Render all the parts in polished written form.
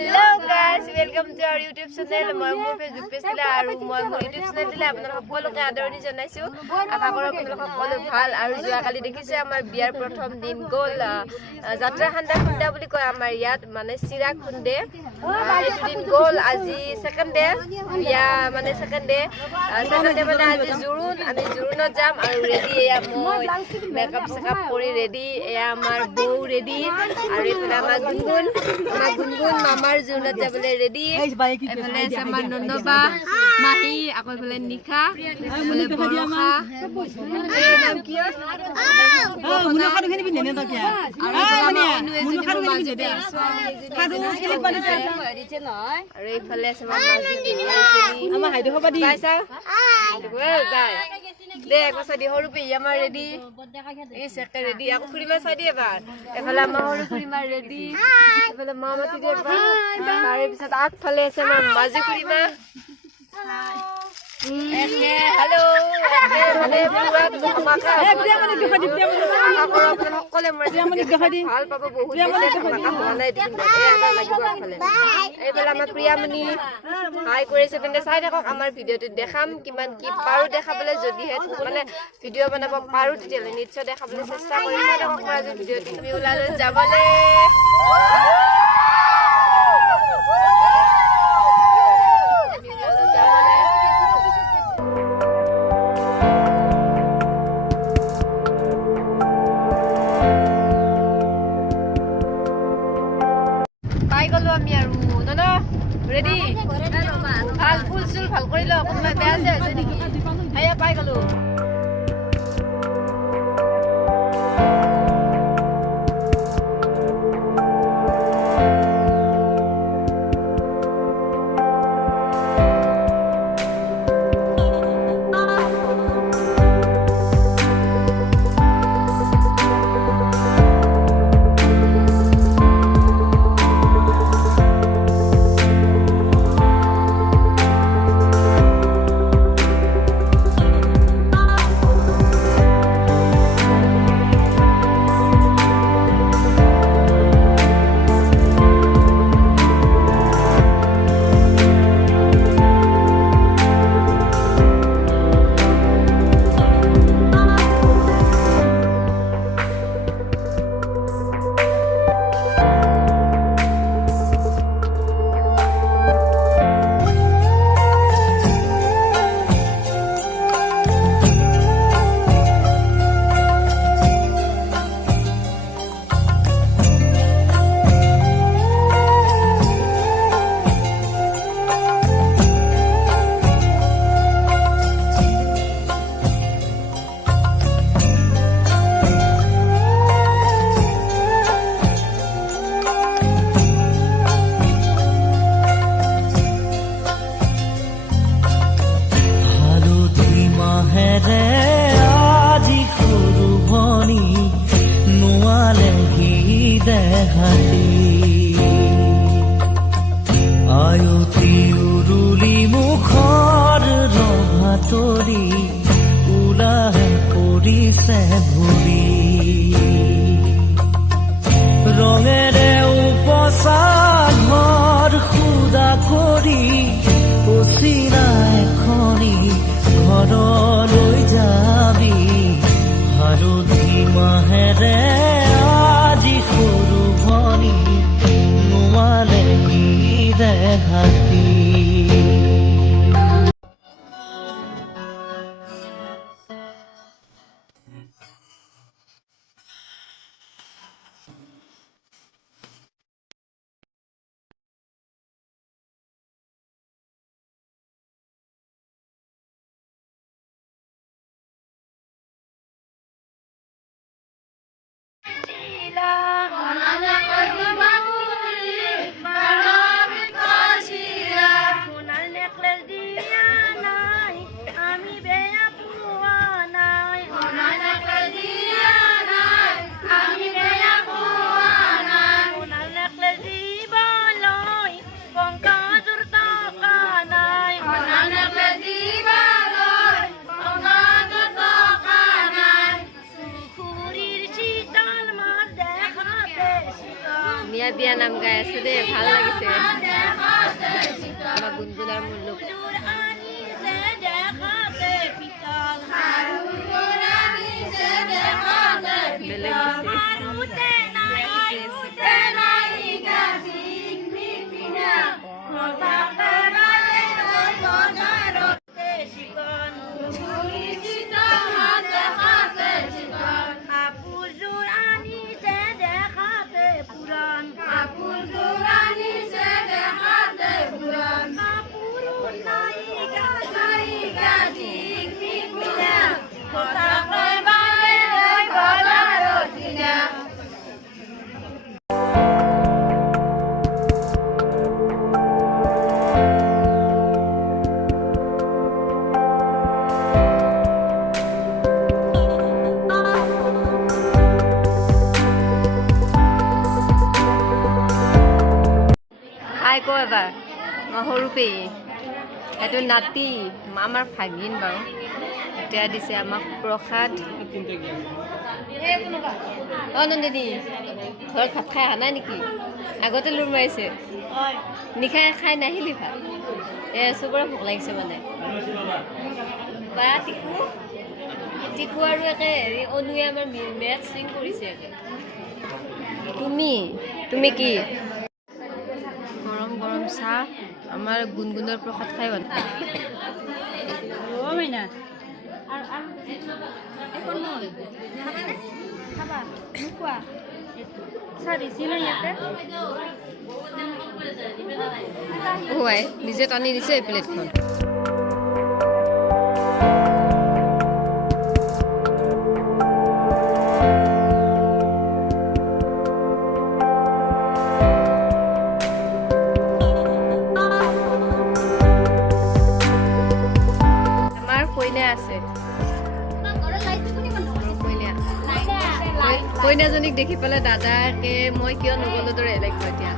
Hello guys, welcome to our YouTube channel. মই মোৰ Facebook page দিলে আৰু মই মোৰ YouTube channel দিলে আপোনালোক সকলোকে আদৰণি জনাইছো। আশা কৰো আপোনালোক সকলো ভাল আৰু যোৱাকালি দেখিছে আমাৰ বিয়াৰ প্ৰথম দিন গ'ল। যাত্ৰা খান্দা খুন্দা বুলি কয় আমাৰ ইয়াত মানে চিৰা খুন্দে। এইটো দিন গ'ল আজি সেকেন্ড ডে বিয়া মানে সেকেন্ড ডে মানে আজি জুৰুন আমি জুৰুনত যাম আৰু ৰেডি এয়া মই মেকআপ সেকআপ কৰি ৰেডি এয়া আমাৰ বউ ৰেডি আৰু এফালে আমাৰ গুনগুন মামাৰ জুৰুনত যাবলৈ ৰেডি এফালে আছে আমাৰ নন্দবা মাহি আকৌ এফালে নিখা এফালে বৰখা এই নাম কি মুনাখা দেখি পিনে নে তকিয়া আৰু এইফালে আছে আমাৰ হাইদে হবা দি পাইছা দে একবাৰ চাই দি সৰু পেহী আমাৰ ৰেডি এই চেকটা ৰেডি আকৌ খুৰীমা চাই দি এবাৰ এফালে আমাৰ সৰু খুৰীমা ৰেডি এফালে মা মাতি দি এবাৰ তাৰে পিছত আগফালে আছে আমাৰ মাজু খুৰীমা হেল্ল' মানে পুৰা ধমাকা ভাল পাব বহুত হোৱা নাই লাগিব আগফালে এইফালে আমাৰ প্ৰিয়ামণি হাই কৰিছে তেন্তে চাই থাকক আমাৰ ভিডিঅ'টো দেখাম কিমান কি পাৰো দেখাবলৈ যদিহে মানে ভিডিঅ' বনাব পাৰো তেতিয়াহ'লে নিশ্চয় দেখাবলৈ চেষ্টা কৰিম চাই থাকক আজি ভিডিঅ'টো তুমি ওলালে যাবলৈ আমি আৰু ন ৰেডি ভাল ফুল চুল ভাল কৰি ল কোনোবাই বেয়া যে আছে নেকি হেয়া পাই গলো আয়তি উৰুলি মুখৰ ৰভাতৰি ওলাহে পৰিছে ভৰি ৰঙেৰে উপচা ঘৰ খুদা কৰি পচিনা এখনি ঘৰলৈ যাবি হালধি মাহেৰে আজি সৰু ভনী নোমালে কি দেখাতি বিয়া নাম গাই আছে দেই ভাল লাগিছে খাই কয় এবাৰ মই সৰু পেহী এইটো নাতি আমাৰ ভাগিন বাৰু এতিয়া দিছে আমাক প্ৰসাদ অ নন্দিনী ঘৰত ভাত খাই অহা নাই নেকি আগতে লুৰ মাৰিছে নিখাই খাই নাহিলি ভাত চবৰে ভোক লাগিছে মানে বা টিকু আৰু একে হেৰি অনুৱে আমাৰ মেথ চিং কৰিছে একে তুমি কি গৰম গৰম চাহ আমাৰ গুণগুণৰ প্ৰসাদ খাই ভাল নিজে টানি দিছে এই প্লেটখন কইনাজনীক দেখি পেলাই দাদাকে মই কিয় নগ'লো দৰে লাগিব এতিয়া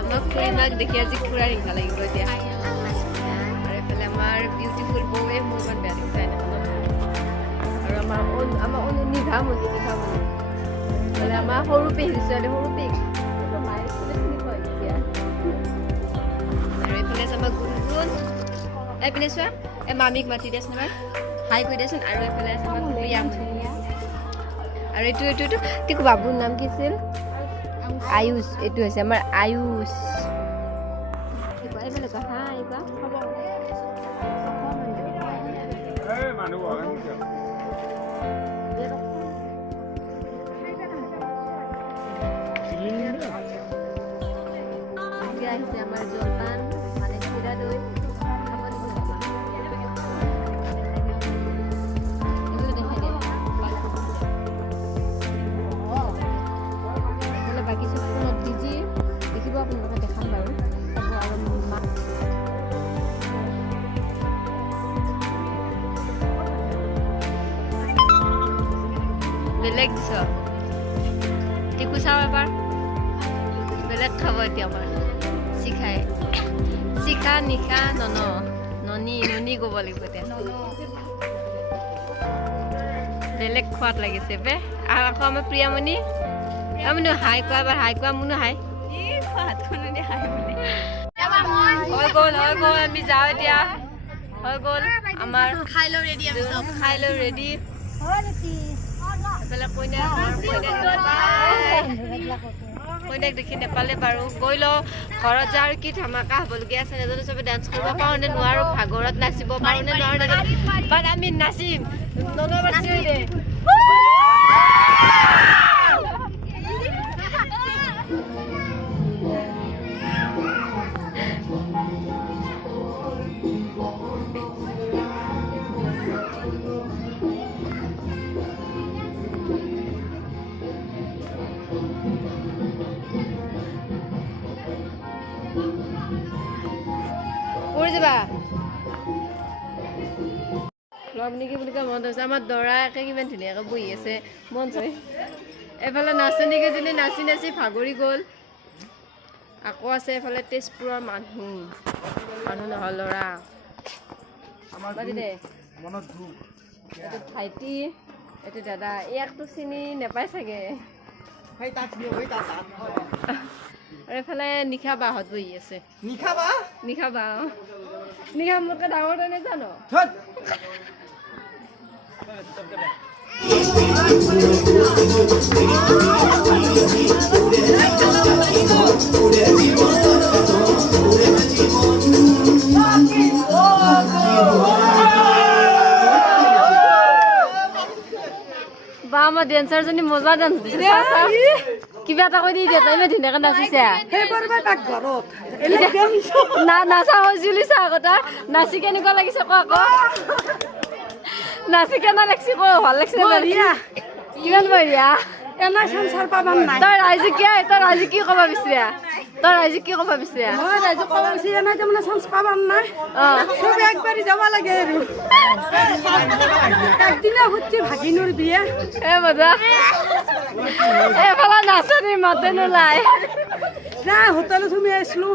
আমাৰ খুৰীমাক দেখি আজি খুৰাৰ হিংসা লাগিব এতিয়া আৰু এইফালে আমাৰ বিউটিফুল বৌৱে মোৰ ইমান বেয়া দেখিছে আৰু আমাৰ নিধামণি এইফালে আমাৰ সৰু পেহী ছোৱালী সৰু পেহী মায়ে চিনি পায় এতিয়া আৰু এইফালে আছে আমাৰ গুণগুণ এইপিনে চোৱা এই মামীক মাতি দিয়াচোন এবাৰ হাই কৈ দিয়াচোন আৰু এইফালে আছে আমাৰ খুৰীয়াম আৰু এইটো টিকু বাবুৰ নাম কি আছিল আয়ুষ এইটো হৈছে আমাৰ আয়ুষ আহিছে আমাৰ জলপান মানে চিৰা দৈ বাকী চব ফোনত দিজি দেখিব আপোনালোকে দেখাম বাৰু আৰু বেলেগ দিছ টিকু চাওঁ এবাৰ বেলেগ খাব এতিয়া আমাৰ শিখা নিশা ননি ক'ব লাগিব এতিয়া বেলেগ খোৱাত লাগিছে বে আৰু আকৌ আমাৰ প্ৰিয়ামণি হাই কোৱা এবাৰ হাই কোৱা মোনো হাই হৈ গ'ল আমি যাওঁ এতিয়া হৈ গ'ল আমাৰ খাই লৈ ৰেডি এইফালে কইনাক দেখি নেপালে বাৰু গৈ লওঁ ঘৰত যাওঁ আৰু কি ধামাকা হ'বলগীয়া আছে নাজানো চবে ডান্স কৰিব পাৰোঁ নে নোৱাৰোঁ ভাগৰত নাচিব পাৰোঁ নে নোৱাৰোঁ বাট আমি নাচিম যাবা লগ নেকি বুলি কয় মন হৈছে আমাৰ দৰাকে কিমান ধুনীয়াকৈ বহি আছে মন চাই এফালে নাচনী কেইজনী নাচি ভাগৰি গ'ল আকৌ আছে এফালে তেজপুৰৰ মানুহ নহয় ল'ৰা এইটো ভাইটি এইটো দাদা ইয়াকতো চিনি নেপায় চাগে আৰু এইফালে নিশা বাহঁত বহি আছে নিশা বা নিশা মোতকৈ ডাঙৰ তই নেজানো বা আমাৰ ডেন্সাৰজনী মজা ডান্স দিছে কিবা এটা কৈ দি দিয়া তই ধুনীয়াকৈ নাচিছে নাচা হৈছিলি চা আগতে নাচি কেনেকুৱা লাগিছে আকৌ নাচি কেনে লাগছি কো ভাল লাগছে বঢ়িয়া কিমান বঢ়িয়া এনা সংসাৰ পাবান নাই তই ৰাইজে কি ক'ব বিচাৰা মই ৰাইজক ক'ব বিচাৰি নাই তাৰমানে চান্স পাবান নাই চব একবাৰি যাব লাগে আৰু একদিনা হচ্ছে ভাগিনুৰ বিয়া মজা এফালে নাচনি মাতে নোলাই না হোটেলত সোমাই আছিলো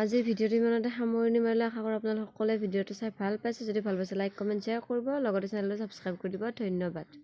আজিৰ ভিডিঅ'টো ইমানতে সামৰণি মাৰিলে আশা কৰোঁ আপোনালোকে সকলোৱে ভিডিঅ'টো চাই ভাল পাইছে যদি ভাল পাইছে লাইক কমেণ্ট শ্বেয়াৰ কৰিব লগতে চেনেলটো ছাবস্ক্ৰাইব কৰি দিব ধন্যবাদ